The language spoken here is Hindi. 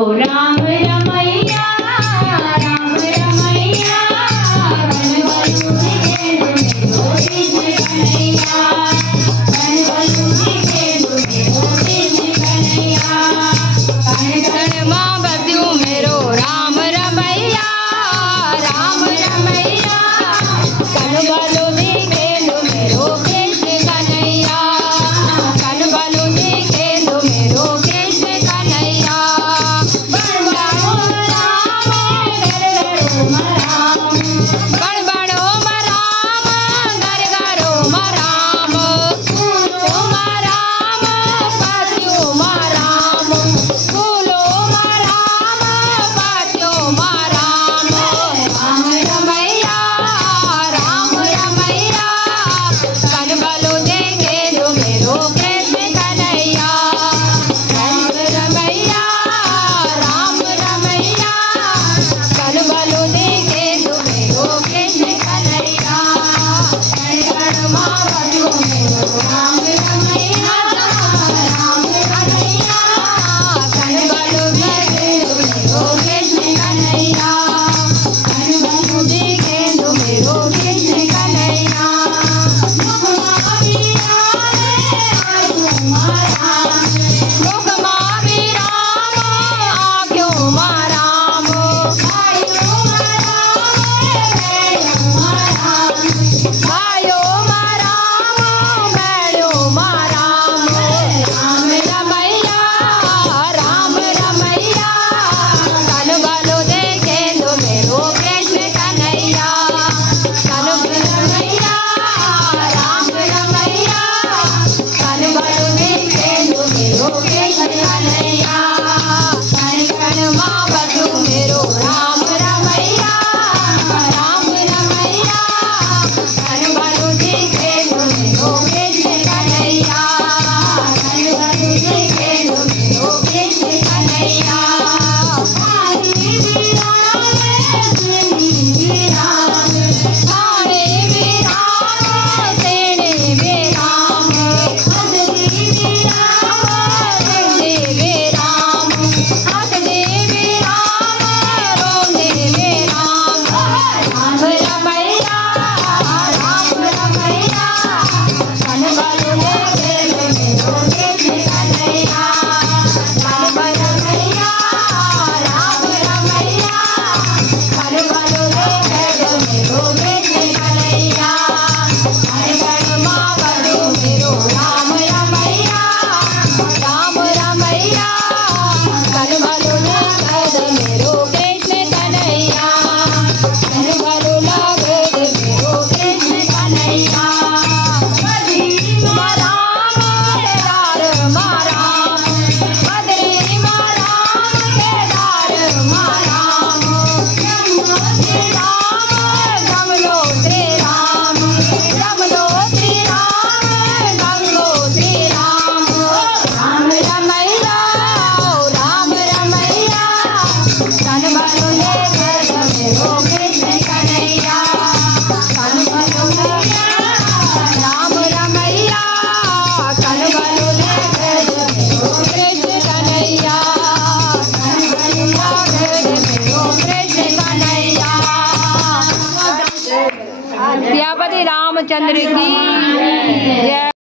राम रमैया राम रमैया कन बलूनी गेंद मेरो कृष्ण कन्हैया कन बलूनी गेंद मेरो कृष्ण कन्हैया कन कन माँ बद्यू मेरो राम रमैया राम रमैया कन बलूनी गेंद मेरो कृष्ण कन्हैया कन बलूनी गेंद मेरो कृष्ण कन्हैया बड़ बड़ो राम घर घरो मराम बड़ बड़ो मराम घर घरो मराम फूलो मराम पातियो मराम फूलो मराम पातियो मराम राम रमैया कन बलूनी गेंद मेरो कृष्ण कन्हैया राम रमैया कन बलूनी गेंद मेरो कृष्ण कन्हैया कन कन माँ बद्यू मेरो राम रमैया कन बलूनी गेंद मेरो कृष्ण कन्हैया कन बलूनी गेंद मेरो कृष्ण कन्हैया मुख मावी राम आज्ञो माराम आयो माराम बैठो माराम राम रमैया कन बलूनी गेंद मेरो कृष्ण कन्हैया कन रमैया कन बलूनी गेंद मेरो कृष्ण कन्हैया कन कन माँ बद्यू मेरो राम रमैया कन बलूनी गेंद मेरो कृष्ण कन्हैया कन बलूनी गेंद मेरो कृष्ण कन्हैया हरे वीराम तेरे वीराम हरे वीराम हथ देवे राम रोंदे वीराम राम रमैया कन बलूनी गेंद मेरो कृष्ण कन्हैया कन रमैया कन बलूनी गेंद मेरो कृष्ण कन्हैया कन कन माँ बद्यू मेरो राम रमैया कन बलूनी गेंद मेरो कृष्ण कन्हैया कन बलूनी गेंद मेरो कृष्ण कन्हैया बद्री मराम केदार मराम बद्री मराम केदार मराम यमुनोत्री राम गंगोत्री राम यमुनोत्री राम गंगोत्री राम राम रमैया कन बलूनी गेंद मेरो कृष्ण कन्हैया कन बलूनी राम रमैया कन बलूनी गेंद मेरो कृष्ण कन्हैया कन बलूनी गेंद मेरो कृष्ण कन्हैया सियापति रामचंद्र की जय।